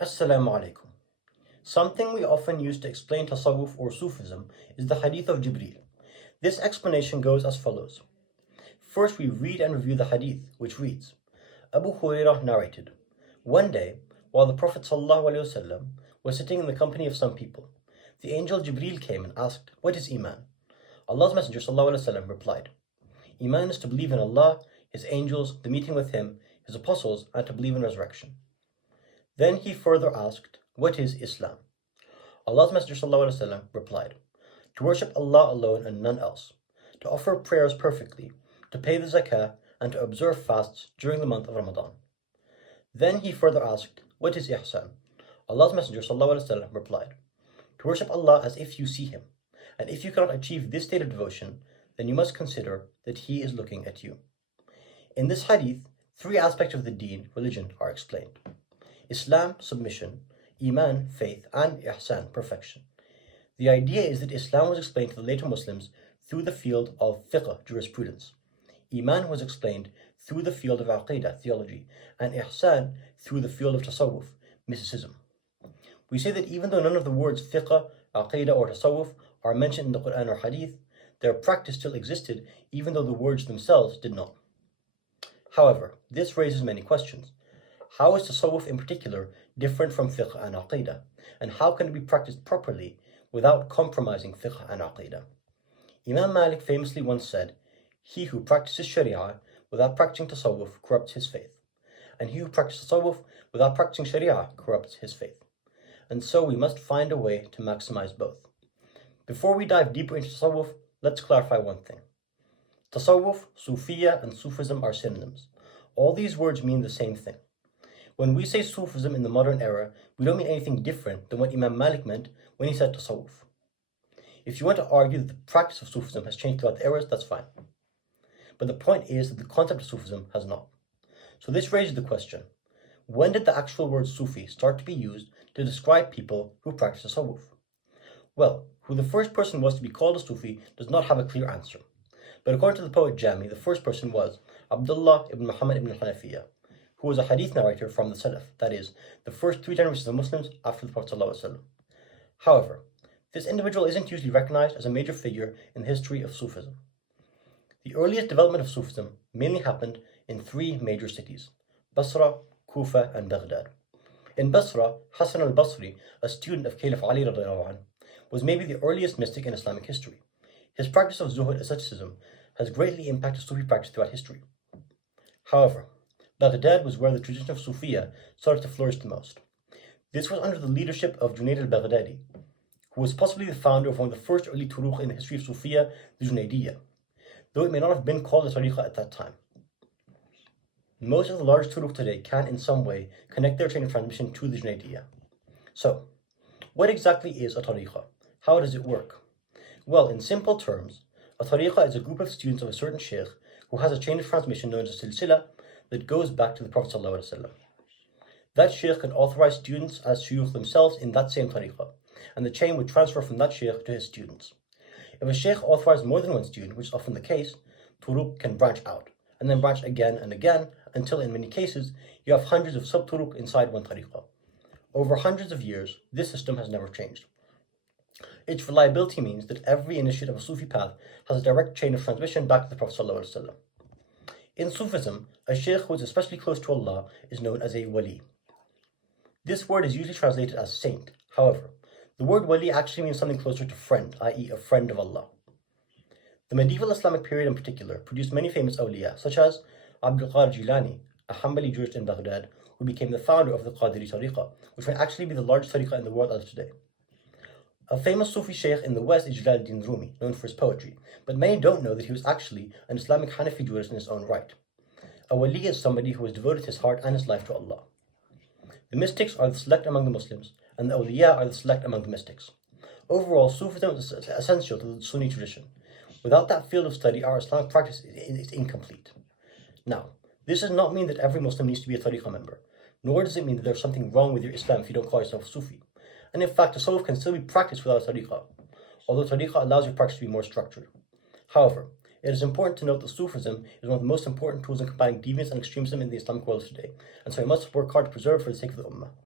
Assalamu alaikum. Something we often use to explain Tasawwuf or Sufism is the Hadith of Jibreel. This explanation goes as follows. First, we read and review the Hadith, which reads, Abu Hurairah narrated, one day, while the Prophet ﷺ was sitting in the company of some people, the angel Jibreel came and asked, what is Iman? Allah's Messenger ﷺ replied, Iman is to believe in Allah, His angels, the meeting with Him, His apostles, and to believe in resurrection. Then he further asked, what is Islam? Allah's Messenger ﷺ replied, to worship Allah alone and none else, to offer prayers perfectly, to pay the zakah, and to observe fasts during the month of Ramadan. Then he further asked, what is ihsan? Allah's Messenger ﷺ replied, to worship Allah as if you see Him, and if you cannot achieve this state of devotion, then you must consider that He is looking at you. In this hadith, three aspects of the deen, religion, are explained. Islam, submission, Iman, faith, and Ihsan, perfection. The idea is that Islam was explained to the later Muslims through the field of fiqh, jurisprudence. Iman was explained through the field of aqidah, theology, and Ihsan through the field of Tasawwuf, mysticism. We say that even though none of the words fiqh, aqidah, or Tasawwuf are mentioned in the Quran or Hadith, their practice still existed even though the words themselves did not. However, this raises many questions. How is Tasawwuf in particular different from fiqh and aqidah? And how can it be practiced properly without compromising fiqh and aqidah? Imam Malik famously once said, he who practices Sharia without practicing Tasawwuf corrupts his faith, and he who practices Tasawwuf without practicing Sharia corrupts his faith. And so we must find a way to maximize both. Before we dive deeper into Tasawwuf, let's clarify one thing. Tasawwuf, Sufiyyah, and Sufism are synonyms. All these words mean the same thing. When we say Sufism in the modern era, we don't mean anything different than what Imam Malik meant when he said Tasawwuf. If you want to argue that the practice of Sufism has changed throughout the eras, that's fine. But the point is that the concept of Sufism has not. So this raises the question, when did the actual word Sufi start to be used to describe people who practice Tasawwuf? Well, who the first person was to be called a Sufi does not have a clear answer. But according to the poet Jami, the first person was Abdullah ibn Muhammad ibn al-Hanafiyyah, who was a hadith narrator from the Salaf, that is, the first three generations of Muslims after the Prophet ﷺ. However, this individual isn't usually recognized as a major figure in the history of Sufism. The earliest development of Sufism mainly happened in three major cities, Basra, Kufa, and Baghdad. In Basra, Hassan al-Basri, a student of Caliph Ali radiallahu anhu, was maybe the earliest mystic in Islamic history. His practice of zuhud asceticism has greatly impacted Sufi practice throughout history. However, Baghdad was where the tradition of Sufiyyah started to flourish the most. This was under the leadership of Junayd al-Baghdadi, who was possibly the founder of one of the first early turuq in the history of Sufiyyah, the Junaydiyah, though it may not have been called a tariqah at that time. Most of the large turuq today can in some way connect their chain of transmission to the Junaydiyah. So, what exactly is a tariqah? How does it work? Well, in simple terms, a tariqah is a group of students of a certain sheikh who has a chain of transmission known as a silsila that goes back to the Prophet ﷺ. That sheikh can authorize students as shuyukh themselves in that same tariqah, and the chain would transfer from that sheikh to his students. If a sheikh authorized more than one student, which is often the case, turuq can branch out, and then branch again and again, until in many cases, you have hundreds of sub-turuq inside one tariqah. Over hundreds of years, this system has never changed. Its reliability means that every initiate of a Sufi path has a direct chain of transmission back to the Prophet ﷺ. In Sufism, a sheikh who is especially close to Allah is known as a wali. This word is usually translated as saint. However, the word wali actually means something closer to friend, i.e. a friend of Allah. The medieval Islamic period in particular produced many famous awliya, such as Abdul Qadir Jilani, a Hanbali jurist in Baghdad, who became the founder of the Qadiri tariqah, which might actually be the largest tariqah in the world as of today. A famous Sufi sheikh in the West is Jalaluddin Rumi, known for his poetry, but many don't know that he was actually an Islamic Hanafi jurist in his own right. A wali is somebody who has devoted his heart and his life to Allah. The mystics are the select among the Muslims, and the awliya are the select among the mystics. Overall, Sufism is essential to the Sunni tradition. Without that field of study, our Islamic practice is incomplete. Now, this does not mean that every Muslim needs to be a tariqah member, nor does it mean that there's something wrong with your Islam if you don't call yourself Sufi. And in fact, Tasawwuf can still be practiced without a tariqah, although tariqah allows your practice to be more structured. However, it is important to note that Sufism is one of the most important tools in combating deviance and extremism in the Islamic world today, and so we must work hard to preserve it for the sake of the Ummah.